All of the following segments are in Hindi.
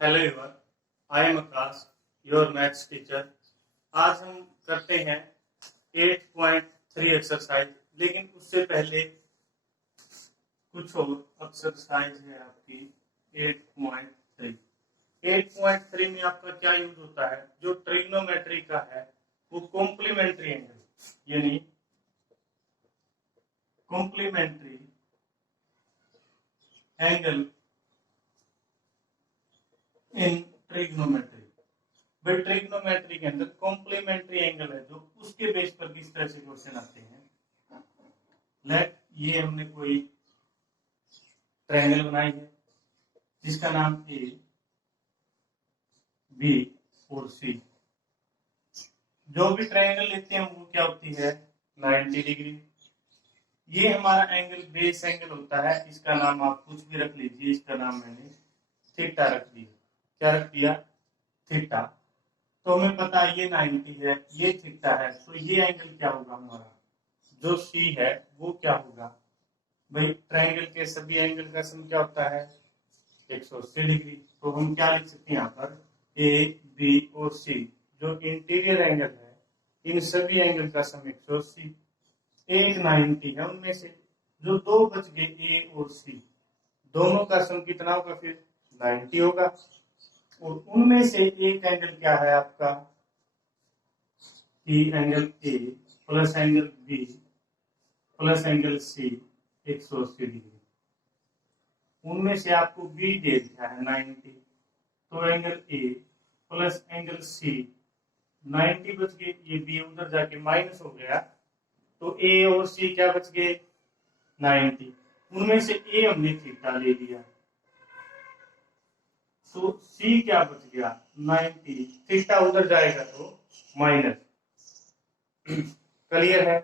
Hello everyone, I am Akash, your maths teacher. आज हम करते हैं 8.3 एक्सरसाइज, लेकिन उससे पहले कुछ और एक्सरसाइज है आपकी 8.3। 8.3 में आपका क्या यूज होता है? जो ट्रिग्नोमेट्री का है वो कॉम्प्लीमेंट्री एंगल, यानी कॉम्प्लीमेंट्री एंगल इन ट्रिग्नोमेट्री। भाई ट्रिग्नोमेट्री के अंदर कॉम्प्लीमेंट्री एंगल है जो उसके बेस पर किस तरह से क्वेश्चन आते हैं। लेट ये हमने कोई ट्रायंगल बनाई है जिसका नाम ए, बी और सी। जो भी ट्रायंगल लेते हैं वो क्या होती है? 90 डिग्री। ये हमारा एंगल बेस एंगल होता है। इसका नाम आप कुछ भी रख लीजिए। इसका नाम मैंने थीटा रख दिया। क्या रख दिया? थीटा। तो हमें पता है ये 90 है, ये थीटा है, तो ये एंगल क्या होगा हमारा? जो सी है वो क्या होगा? भाई ट्रायंगल के सभी एंगल का सम क्या होता है? 180 डिग्री। तो हम क्या लिख सकते हैं यहाँ पर? ए, बी और सी जो इंटीरियर एंगल है, इन सभी एंगल का सम 180। एक 90 है, उनमें से जो दो बच गए ए और सी, दोनों का सम कितना होगा? फिर 90 होगा। और उनमें से एक एंगल क्या है आपका? कि angle A plus angle B plus angle C 180 degree. उनमें से आपको बी दे दिया है 90। तो angle A plus angle C 90 बच गए, ये बी उधर जाके माइनस हो गया, तो ए और सी क्या बच गए? 90। उनमें से ए हमने थीटा ले लिया, तो सी क्या बच गया? 90। थीटा उधर जाएगा तो माइनस। क्लियर है?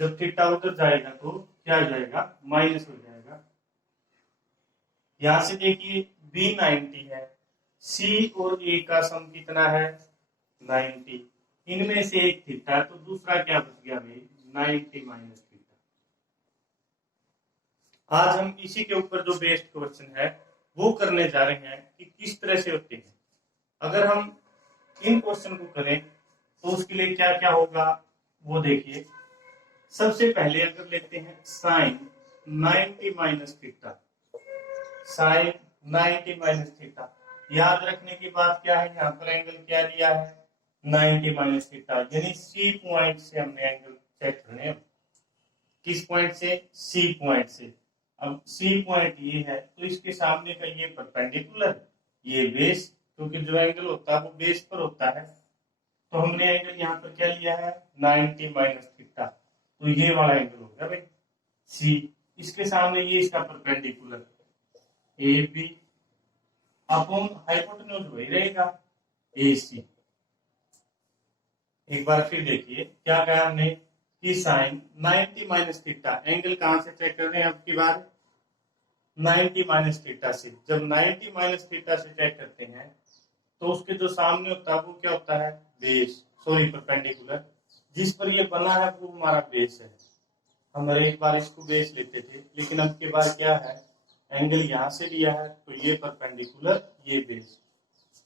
जब थीटा उधर जाएगा तो क्या जाएगा? माइनस हो जाएगा। यहां से देखिए बी 90 है, सी और ए का सम कितना है? 90। इनमें से एक थीटा, तो दूसरा क्या बच गया भाई? 90 माइनस थीटा। आज हम इसी के ऊपर जो बेस्ड क्वेश्चन है वो करने जा रहे हैं कि किस तरह से होते हैं। अगर हम इन क्वेश्चन को करें तो उसके लिए क्या क्या होगा वो देखिए। सबसे पहले अगर लेते हैं sine 90 minus theta, sine 90 minus theta, याद रखने की बात क्या है? यहाँ पर एंगल क्या लिया है? 90 माइनस थीटा, यानी सी पॉइंट से हमने एंगल चेक करने हैं। किस पॉइंट से? सी पॉइंट से। अब सी पॉइंट ये है तो इसके सामने का ये परपेंडिकुलर, ये बेस, क्योंकि जो एंगल होता है वो बेस पर होता है। तो हमने एंगल यहाँ पर क्या लिया है? 90 माइनस थीटा। तो ये वाला एंगल हो गया भाई सी। इसके सामने ये इसका perpendicular A B upon hypotenuse वही रहेगा ए सी। एक बार फिर देखिए क्या कहा हमने कि साइन 90 माइनस थीटा, एंगल कहां से चेक कर रहे हैं? अब की बार 90 माइनस थीटा से। जब 90 माइनस थीटा से चेक करते हैं तो उसके जो सामने होता है वो क्या होता है? Base, sorry perpendicular. जिस पर ये बना है वो हमारा बेस है। हम एक बार इसको बेस लेते थे, लेकिन अब के बार क्या है? एंगल यहां से लिया है तो ये परपेंडिकुलर, ये बेस।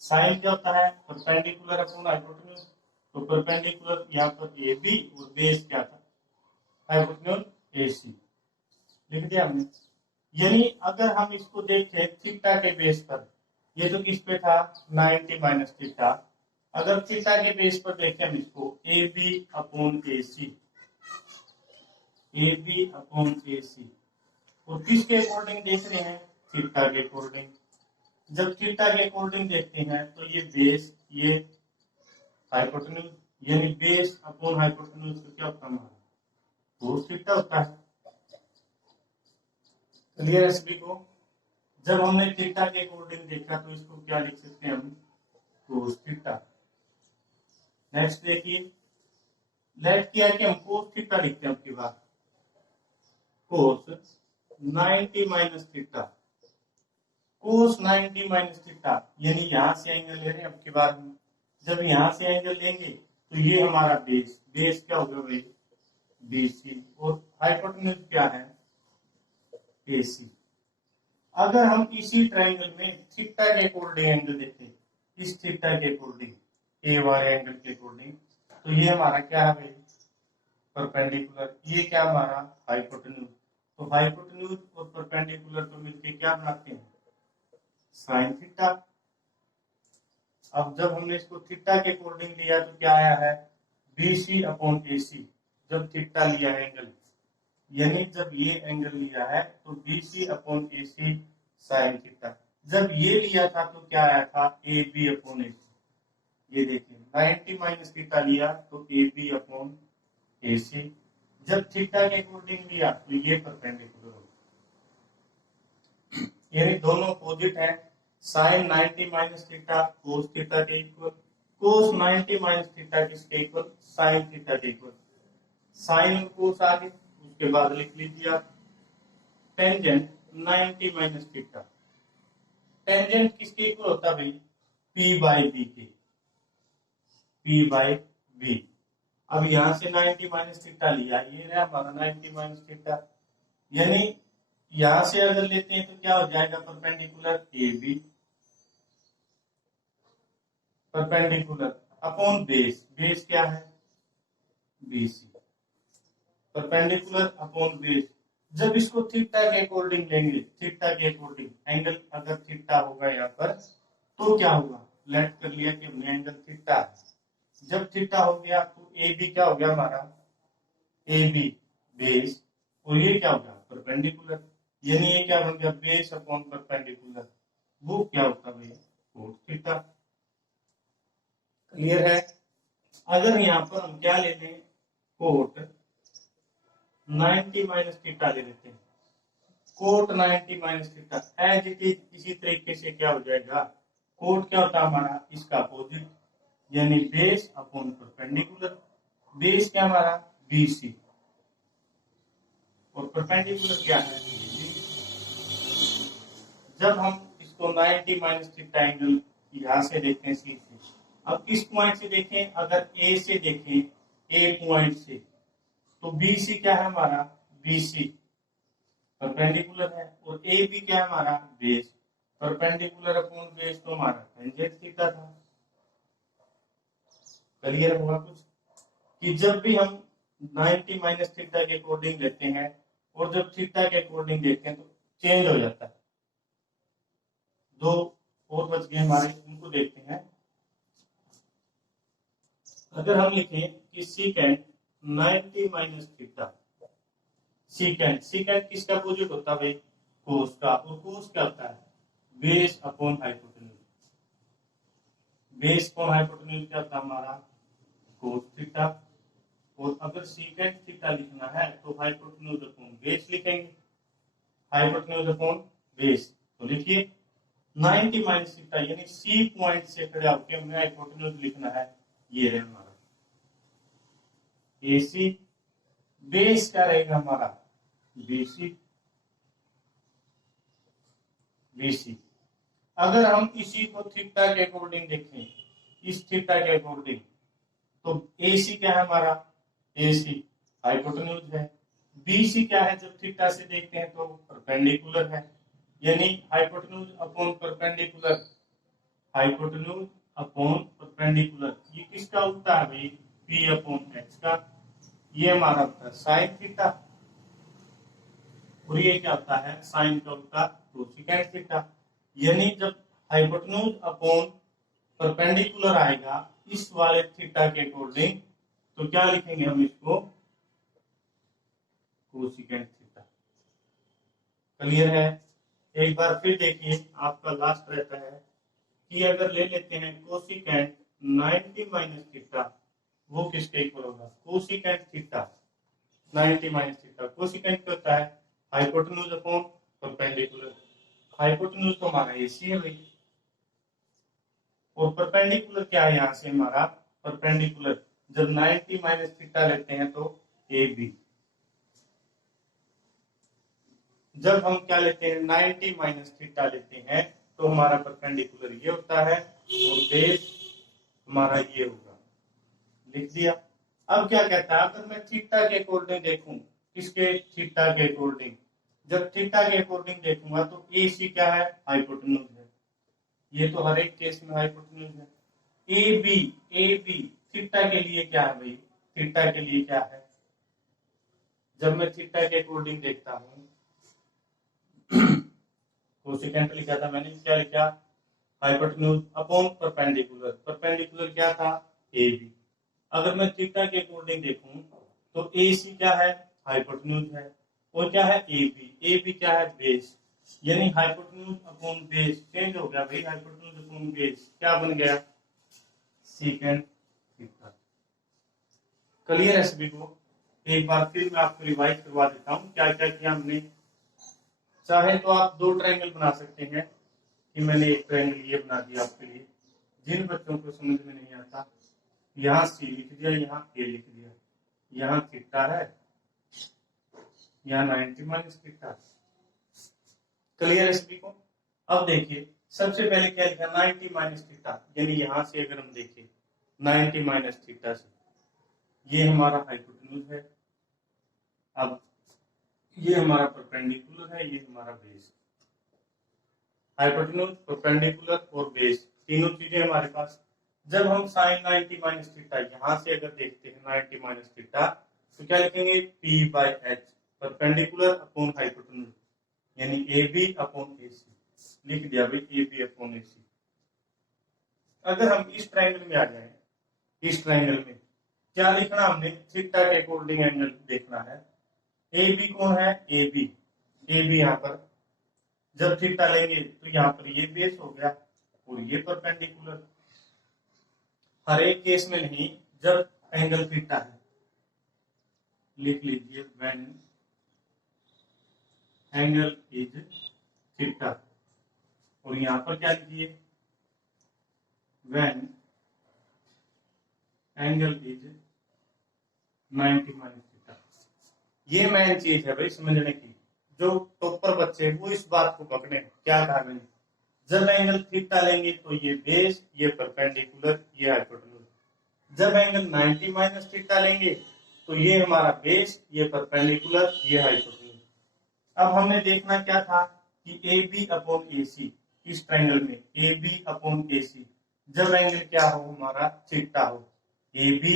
साइन क्या होता है? Perpendicular upon hypotenuse. तो परपेंडिकुलर यहाँ पर ए बी और बेस क्या था? हाइपोटेन्यूज ए सी। लिख दिया हमने। यानी अगर हम इसको देखें थीटा के बेस पर, ये तो किस पे था? 90 माइनस थीटा। अगर थीटा के बेस पर देखें हम इसको A B upon A C, A B upon A C, और किसके अकॉर्डिंग देख रहे हैं? थीटा के अकॉर्डिंग। जब थीटा के अकॉर्डिंग देखते हैं तो ये बेस, ये हाइपोटेन्यूज, यानी बेस अपॉन हाइपोटेन्यूज का क्या होता है? कोस थीटा होता है। क्लियर है सभी को? जब हमने थीटा के अकॉर्डिंग देखा तो इसको क्या लिख सकते हैं हम? Cos theta. नेक्स्ट देखिए, लेट किया कि हम कोस थीटा लिखते हैं। आपकी बात कोस 90 minus theta, cos 90 minus theta, यानी यहां से एंगल ले रहे हैं। अब की बार जब यहां से एंगल लेंगे तो ये हमारा बेस, बेस क्या होगा भाई? बीसी। और हाइपोटेन्यूज क्या है? एसी। अगर हम इसी ट्रायंगल में थीटा के अकॉर्डिंग एंगल देखें, इस थीटा के अकॉर्डिंग, ए वाले एंगल के अकॉर्डिंग, तो ये हमारा क्या है भाई, परपेंडिकुलर। ये क्या हमारा हाइपोटेन्यूज। तो हाइपोटेन्यूज और परपेंडिकुलर को मिलके क्या बनाते हैं, साइन थीटा। अब जब हमने इसको थीटा के अकॉर्डिंग लिया तो क्या आया है, BC अपॉन AC। जब थीटा लिया है एंगल, यानी जब ये एंगल लिया है तो BC upon AC sine theta. जब ये लिया था तो क्या आया था, AB अपॉन AC। ये देखिए 90 माइनस थीटा लिया तो AB अपॉन AC। जब थीटा के अकॉर्डिंग लिया तो ये परपेंडिकुलर होगा, यानी दोनों अपोजिट है। Sine 90 minus theta cos theta के इक्वल, कोस 90 माइनस थीटा किसके इक्वल, साइन थीटा के इक्वल। साइन और कोस आगे, उसके बाद लिख लीजिए आप टेंजेंट 90 माइनस थीटा। टेंजेंट किसके इक्वल होता है भाई, P बाई बी के, P बाई बी। अब यहां से 90 माइनस थीटा लिया, ये रहा हमारा 90 माइनस थीटा, यानी यहां से अगर लेते हैं तो क्या हो जाएगा, perpendicular AB, perpendicular upon base, base क्या है BC, परपेंडिकुलर अपॉन बेस। जब इसको थीटा के अकॉर्डिंग लेंगे, थीटा के अकॉर्डिंग एंगल अगर थीटा होगा यहाँ पर तो क्या होगा, लेट कर लिया कि हमने एंगल थीटा। जब थीटा हो गया तो AB क्या हो गया हमारा, AB बेस, और ये क्या हो गया परपेंडिकुलर, यानी ये क्या बन गया, बेस अपॉन परपेंडिकुलर। वो क्या होता है भैया, कोट थीटा। क्लियर है। अगर यहाँ पर हम क्या ले लें, कोट 90 माइनस थीटा ले लेते हैं, cot 90 minus theta as it is, इसी तरीके से क्या हो जाएगा, कोट क्या होता है हमारा, इसका अपोजिट, यानी बेस अपॉन परपेंडिकुलर। बेस क्या हमारा BC और परपेंडिकुलर क्या है BC। जब हम इसको 90 माइनस थीटा एंगल यहां से देखते हैं सी से, अब किस पॉइंट से देखें, अगर ए से देखें, ए पॉइंट से, तो BC क्या है हमारा, BC परपेंडिकुलर है, और AB क्या है हमारा बेस, परपेंडिकुलर अपॉन बेस तो हमारा टेंजेंट थीटा था। क्लियर होगा कुछ, कि जब भी हम 90 माइनस थीटा के अकॉर्डिंग लेते हैं और जब थीटा के अकॉर्डिंग देखते हैं तो चेंज हो जाता है। दो और बच गए हमारे, उनको देखते हैं। अगर हम लिखें कि secant 90 minus theta, secant, secant किसका अपोजिट होता है भाई, कोस का, और कोस क्या होता है, base upon hypotenuse. Base upon hypotenuse क्या होता है हमारा, कोस थीटा। और अगर सीकेंट थीटा लिखना है तो हाइपोटेन्यूज अपॉन बेस लिखेंगे, हाइपोटेन्यूज अपॉन बेस। तो लिखिए 90 माइनस थीटा, यानी सी पॉइंट से खड़े होकर हमें हाइपोटेन्यूज लिखना है, ये है हमारा AC। बेस क्या रहेगा हमारा BC, BC। अगर हम इसी को थीटा के अकॉर्डिंग देखें, इस थीटा के अकॉर्डिंग, तो AC क्या है हमारा, AC हाइपोटेन्यूज है। BC क्या है, जब थीटा से देखते हैं तो परपेंडिकुलर है, यानी hypotenuse upon perpendicular, hypotenuse upon perpendicular. ये किसका उल्टा है भाई, P अपॉन H का। ये हमारा होता है साइन थीटा, और ये क्या होता है, साइन का उल्टा कोसेकेंट थीटा। यानी जब हाइपोटेन्यूज अपॉन परपेंडिकुलर आएगा इस वाले थीटा के अकॉर्डिंग, तो क्या लिखेंगे हम इसको, कोसेकेंट थीटा। क्लियर है। एक बार फिर देखिए, आपका लास्ट रहता है कि अगर ले लेते हैं कोसेकेंट 90 माइनस थीटा, वो किसके इक्वल होगा, cosecant theta 90 minus theta. Cosecant क्या होता है, हाइपोटेन्यूज अपॉन परपेंडिकुलर। हाइपोटेन्यूज तो हमारा AC है भाई, और परपेंडिकुलर क्या है यहां से हमारा, परपेंडिकुलर जब 90 माइनस थीटा लेते हैं तो AB। जब हम क्या लेते हैं 90 माइनस थीटा लेते हैं तो हमारा परपेंडिकुलर ये होता है, और बेस हमारा ये होगा, लिख दिया। अब क्या कहता है, अगर मैं थीटा के अकॉर्डिंग देखूं, किसके, थीटा के अकॉर्डिंग, जब थीटा के अकॉर्डिंग देखूंगा तो ए सी क्या है, हाइपोटेन्यूज है। ये तो हर एक केस में हाइपोटेन्यूज है। ए बी थीटा के लिए क्या है भाई, थीटा के लिए क्या है, जब मैं थीटा के अकॉर्डिंग देखता हूँ कोसेकेंट लिखा था मैंने, क्या लिखा, हाइपोटेन्यूज अपॉन परपेंडिकुलर, परपेंडिकुलर क्या था, ए बी। अगर मैं थीटा के अकॉर्डिंग देखूं तो ए सी क्या है, हाइपोटेन्यूज है, और क्या है, ए बी क्या है, बेस, यानी हाइपोटेन्यूज अपॉन बेस चेंज हो गया भाई, हाइपोटेन्यूज अपॉन बेस क्या बन गया, सीकेंट थीटा। क्लियर है सभी को? एक बार फिर मैं आपको रिवाइज करवा देता हूँ क्या क्या किया हमने। चाहे तो आप दो ट्रायंगल बना सकते हैं, कि मैंने एक ट्रायंगल ये बना दिया आपके लिए। जिन बच्चों को समझ में नहीं आता, यहाँ सी लिख दिया, यहाँ ए लिख दिया, यहाँ थीटा है, यहाँ 90 माइनस थीटा। क्लियर है सभी को? अब देखिए सबसे पहले क्या लिखा, 90 माइनस थीटा, यानी यहाँ से अगर हम देखें 90 माइनस थीटा से, ये हमारा हाइपोटेन्यूज है। अब ये हमारा परपेंडिकुलर है, ये हमारा बेस। हाइपोटेन्यूज, परपेंडिकुलर और बेस, तीनों चीजें हमारे पास। जब हम साइन 90 माइनस थीटा यहां से अगर देखते हैं 90 माइनस थीटा, तो क्या लिखेंगे, P by H, perpendicular upon hypotenuse, यानी ए बी अपॉन ए सी। लिख दिया भाई, ए बी अपॉन ए सी। अगर हम इस ट्रायंगल में आ जाए, इस ट्रायंगल में क्या लिखना हमने, थीटा के अकॉर्डिंग एंगल देखना है। ए बी कौन है, ए बी यहाँ पर जब थीटा लेंगे तो यहाँ पर ये बेस हो गया और ये परपेंडिकुलर। हर एक केस में नहीं, जब एंगल थीटा है, लिख लीजिए व्हेन एंगल इज थीटा, और यहाँ पर क्या लिखिए, when angle is 90 minus theta. ये मेन चीज है भाई समझने की, जो टॉपर बच्चे वो इस बात को पकड़े। क्या कहा मैंने, जब एंगल थीटा लेंगे तो ये बेस, ये परपेंडिकुलर, ये हाइपोटेन्यूज। जब एंगल 90 माइनस थीटा लेंगे तो ये हमारा बेस, ये परपेंडिकुलर, ये हाइपोटेन्यूज। अब हमने देखना क्या था कि ए बी अपॉन ए सी, इस ट्रायंगल में ए बी अपॉन ए सी, जब एंगल क्या हो हमारा, थीटा हो, A B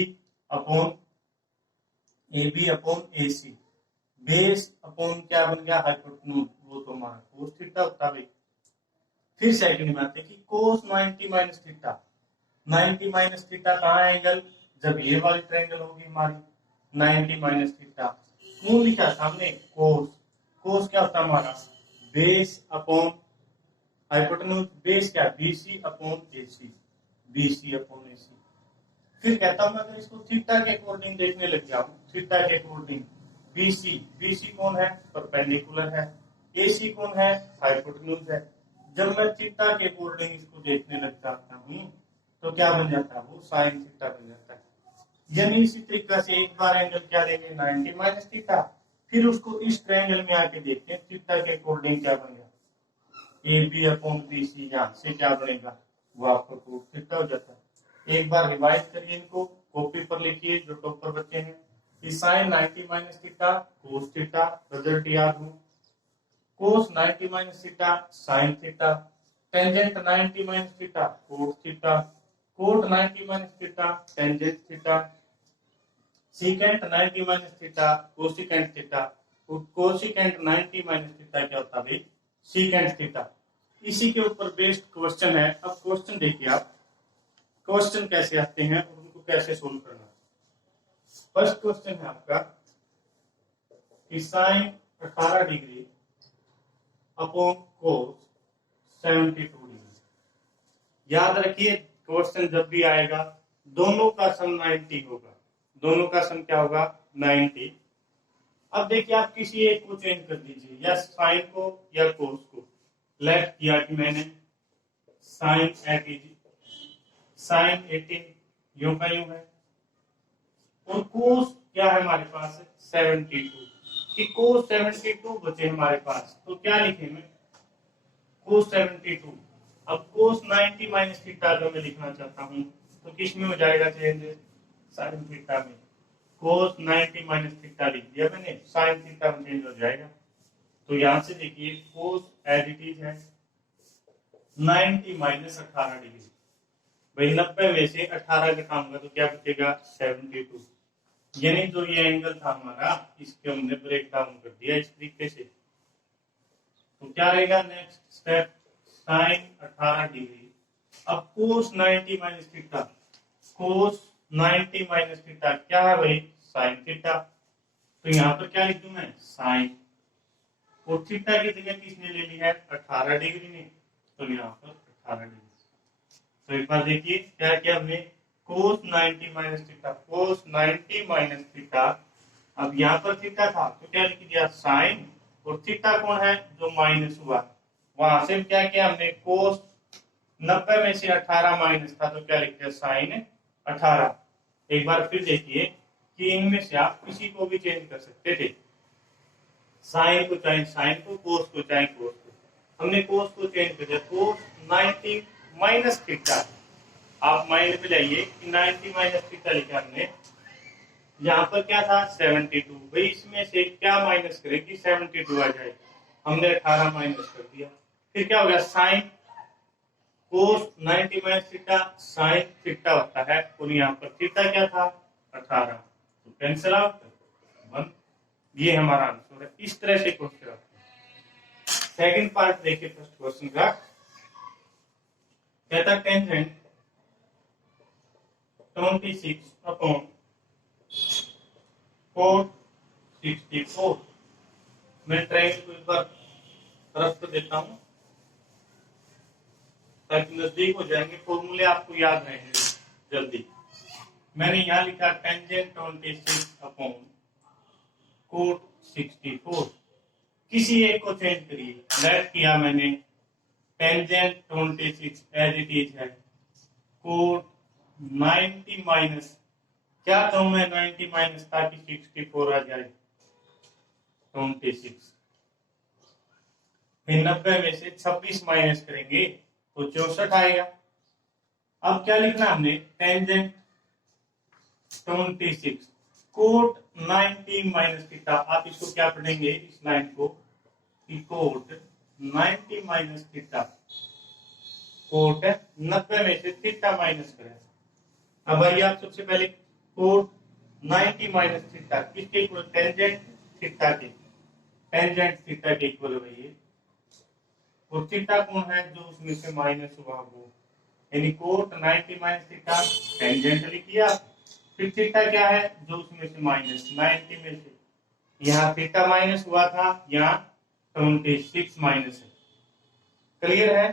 upon A C, base upon क्या बन गया, हाइपोटेन्यूज, वो तो हमारा कोस थीटा होता है। फिर सेकंड में आते हैं कि कोस 90 माइनस थीटा, 90 माइनस थीटा कहाँ है एंगल, जब ये वाली ट्रायंगल होगी हमारी 90 माइनस थीटा, कौन लिखा सामने, कोस। कोस क्या होता है हमारा, बेस अपॉन हाइपोटेन्यूज, बेस क्या, BC upon AC, BC upon AC. फिर कहता हूं अगर इसको थीटा के अकॉर्डिंग देखने लग जाऊं, थीटा के अकॉर्डिंग, बीसी कौन है, परपेंडिकुलर है, एसी कौन है, हाइपोटेन्यूज है। जब मैं थीटा के अकॉर्डिंग इसको देखने लग जाता हूं तो क्या बन जाता है, वो साइन थीटा बन जाता है। यानी इसी तरीके से एक बार एंगल क्या लेंगे, 90 माइनस थीटा, फिर उसको इस ट्रायंगल में आके देखते हैं थीटा के अकॉर्डिंग क्या बन गया, A B upon B C, यहाँ से क्या बनेगा, वो आपका कोस थीटा हो जाता है। एक बार रिवाइज करिए इनको, कॉपी पर लिखिए जो टॉपर बच्चे हैं, कि sine 90 minus theta cos theta, result याद हो, cos 90 minus theta sine theta, tangent 90 minus theta cot theta, cot 90 minus theta tangent theta, secant 90 minus theta cosecant theta, cosecant 90 minus theta क्या होता है, सीकेंट थीटा। इसी के ऊपर बेस्ड क्वेश्चन है। अब क्वेश्चन देखिए आप, क्वेश्चन कैसे आते हैं और उनको कैसे सोल्व करना। फर्स्ट क्वेश्चन है आपका कि sine 18 degree upon cos 72 degree. याद रखिए क्वेश्चन जब भी आएगा दोनों का सम 90 होगा, दोनों का सम क्या होगा, 90। अब देखिए आप किसी एक को चेंज कर दीजिए, या साइन को या कोस को। लेफ्ट किया कि मैंने साइन 18 यूं का यूं है, और कोस क्या है हमारे पास 72, कि कोस 72 बचे हमारे पास, तो क्या लिखेंगे, कोस 72। अब कोस 90 माइनस थीटा अगर मैं लिखना चाहता हूं तो किस में हो जाएगा चेंज, साइन थीटा में। कोस 90 माइनस थीटा लिख दिया मैंने, साइन थीटा में चेंज हो जाएगा। तो यहां से देखिए कोस एज इट इज है 90 माइनस 18 डिग्री। भाई 90 में से 18 घटाऊंगा तो क्या बचेगा 72। यानी जो ये एंगल था हमारा इसके हमने ब्रेक डाउन कर दिया इस तरीके से। तो क्या रहेगा नेक्स्ट स्टेप साइन 18 डिग्री। अब cos 90 minus theta, cos 90 minus theta क्या है भाई साइन थीटा। तो यहाँ पर क्या लिख दूं मैं साइन, और थीटा की जगह किसने ले ली है 18 डिग्री ने, तो यहाँ पर 18 डिग्री। तो एक बार देखिए क्या किया हमने कोस 90 minus theta, cos 90 minus theta. अब यहाँ पर थीटा था तो क्या लिख दिया साइन, और थीटा कौन है जो माइनस हुआ, वहां से क्या किया हमने कोस 90 में से 18 माइनस था तो क्या लिख दिया साइन 18। एक बार फिर देखिए कि इनमें से आप किसी को भी चेंज कर सकते थे, साइन को चाहे साइन को, कोस को चाहे कोस को। हमने कोस को चेंज कर दिया, कोस 90 माइनस थीटा। आप माइंड में लाइए कि 90 माइनस थीटा लिखा हमने, यहाँ पर क्या था 72। भाई इसमें से क्या माइनस करें कि 72 आ जाए, हमने 18 माइनस कर दिया। फिर क्या हो गया sine cos 90 minus theta sine theta होता है, और यहाँ पर थीटा क्या था 18, तो कैंसिल आउट 1। ये हमारा आंसर है। इस तरह से क्वेश्चन आता है। सेकंड पार्ट देखिए फर्स्ट क्वेश्चन का, कहता टेंजेंट 26 अपॉन कोट 64। मैं ट्रायंगल को एक बार तरफ पे देता हूं ताकि नजदीक हो जाएंगे, फॉर्मूले आपको याद रहेंगे जल्दी। मैंने यहाँ लिखा टेंजेंट 26 अपॉन कोट 64। किसी एक को चेंज करिए, लेट किया मैंने टेंजेंट 26 एज इट इज है, कोट 90 माइनस क्या कहूं मैं 90 माइनस ताकि 64 आ जाए 26। फिर 90 में से 26 माइनस करेंगे तो 64 आएगा। अब क्या लिखना हमने टेंजेंट 26 कोट 90 माइनस थीटा। आप इसको क्या पढ़ेंगे इस लाइन को कि कोट 90 माइनस थीटा, कोट 90 में से थीटा माइनस करें। अब आइए आप सबसे पहले कोट 90 माइनस थीटा किसके इक्वल टेंजेंट थीटा के, टेंजेंट थीटा के इक्वल है ये, और थीटा कौन है जो उसमें से माइनस हुआ वो, यानी कोट 90 माइनस थीटा टेंजेंट लिखिए। फिर थीटा क्या है जो उसमें से माइनस 90 में से, यहाँ थीटा माइनस हुआ था यहाँ 26 माइनस है। क्लियर है,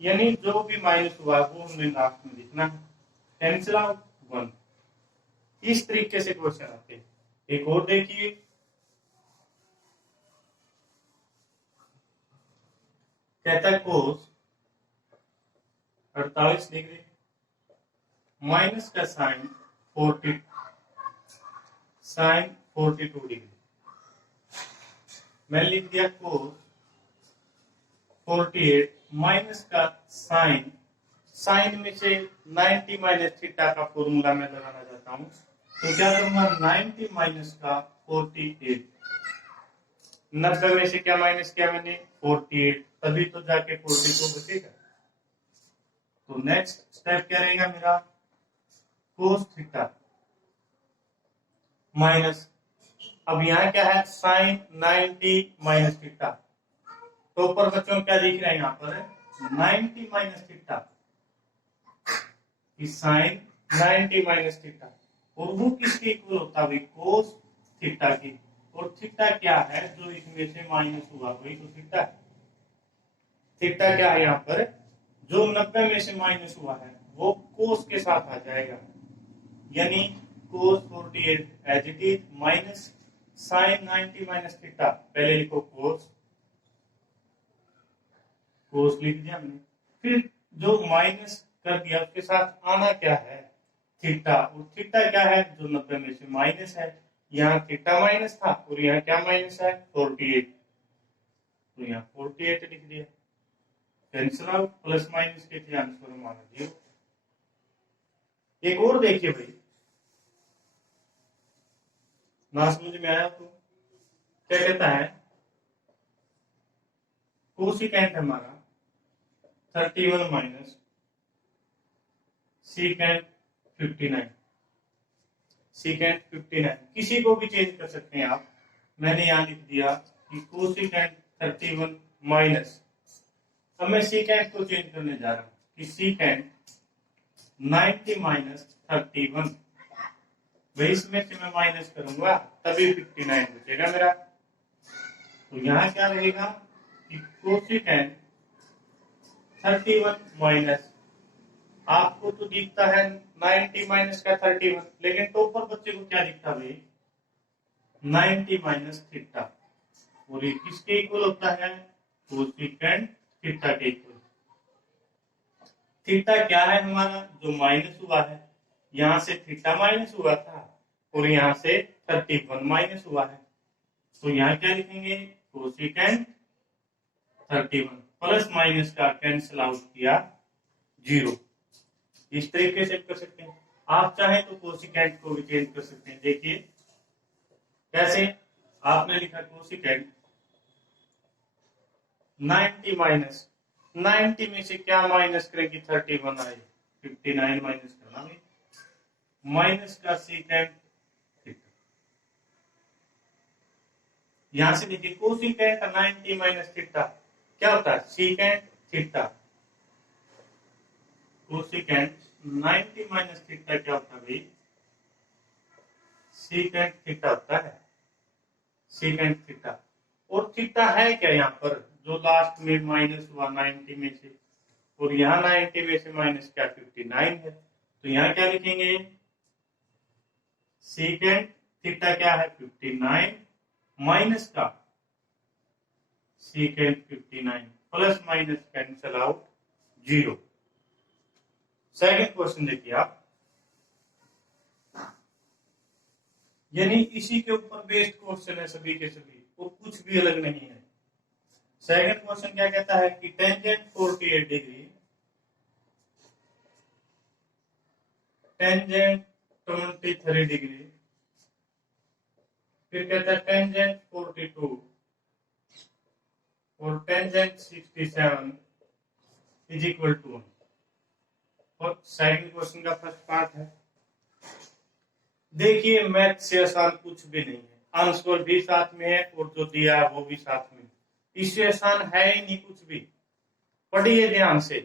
यानी जो भी माइनस हुआ वो हमने लास्ट में लिखना है। Cancel out 1। इस तरीके से क्वेश्चन आते हैं। एक और देखिए, कहता है कोस 48 डिग्री माइनस का साइन 42 डिग्री। मैंने लिख दिया कोस 48 माइनस का साइन, साइन में से 90 माइनस थीटा का फॉर्मूला मैं लगाना चाहता हूं, तो क्या करूंगा 90 माइनस का 48। 90 में से क्या माइनस किया मैंने 48, तभी तो जाके 42 बचेगा। तो नेक्स्ट स्टेप क्या रहेगा मेरा कोस थीटा माइनस, अब यहाँ क्या है साइन 90 माइनस थीटा, तो ऊपर बच्चों क्या दिख रहा है यहाँ पर 90 minus theta, sine 90 minus theta, और वो किसके इक्वल होता है कोस थीटा की। और थीटा क्या है जो इसमें से माइनस हुआ वही तो थीटा है। थीटा क्या है यहाँ पर जो 90 में से माइनस हुआ है वो कोस के साथ आ जाएगा, यानी cos 48 as it is minus sine 90 minus theta. पहले लिखो कोस, कोस लिख दिया हमने, फिर जो माइनस कर दिया उसके साथ आना क्या है थीटा, और थीटा क्या है जो 90 में से माइनस है। यहाँ थीटा माइनस था और यहाँ क्या माइनस है 48, तो यहाँ 48 लिख दिया। कैंसिल आउट, प्लस माइनस के थे आंसर हमारा 0। एक और देखिए भाई, ना समझ में आया तो क्या कहता है कोसिकेंट हमारा 31 माइनस सीकेंट 59, सीकेंट 59 किसी को भी चेंज कर सकते हैं आप। मैंने यहां लिख दिया कि कोसिकेंट 31 माइनस, अब मैं सीकेंट को चेंज करने जा रहा हूं कि सीकेंट 90 माइनस 31, भाई इसमें से मैं माइनस करूंगा तभी 59 बचेगा मेरा। तो यहां क्या रहेगा कि कोसिकेंट 31 माइनस, आपको तो दिखता है 90 माइनस का 31, लेकिन टॉपर बच्चे को क्या दिखता भाई 90 माइनस थीटा, और ये किसके इक्वल होता है कोसिकेंट थीटा के इक्वल। थीटा क्या है हमारा जो माइनस हुआ है, यहां से थीटा माइनस हुआ था और यहां से 31 माइनस हुआ है, तो यहां क्या लिखेंगे कोसिकेंट 31, प्लस माइनस का कैंसिल आउट किया 0। इस तरीके से कर सकते हैं। आप चाहें तो कोसिकेंट को भी चेंज कर सकते हैं। देखिए कैसे, आपने लिखा कोसिकेंट 90 माइनस, 90 में से क्या माइनस करेंगे 31 आए, 59 माइनस करना है, माइनस का सीकेंट थीटा। यहां से देखिए कोसिकेंट 90 माइनस थीटा क्या होता है secant theta, cosecant 90 minus theta क्या होता है भाई सीकेंट थीटा होता है, सीकेंट थीटा। और थीटा है क्या यहाँ पर जो लास्ट में माइनस हुआ 90 में से, और यहाँ 90 में से माइनस क्या 59 है, तो यहाँ क्या लिखेंगे सीकेंट थीटा क्या है 59 माइनस का secant 59, plus minus cancel out 0। Second question देखिए आप, यानी इसी के ऊपर बेस्ड क्वेश्चन है सभी के सभी, और कुछ भी अलग नहीं है। सेकंड क्वेश्चन क्या कहता है कि टेंजेंट 48 डिग्री, टेंजेंट 23 डिग्री, फिर कहता है टेंजेंट 42 और टेंजेंट 67 इज इक्वल टू 1। और सेकंड क्वेश्चन का फर्स्ट पार्ट है। देखिए मैथ से आसान कुछ भी नहीं है, आंसर भी साथ में है और जो दिया वो भी साथ में, इससे आसान है ही नहीं कुछ भी। पढ़िए ध्यान से।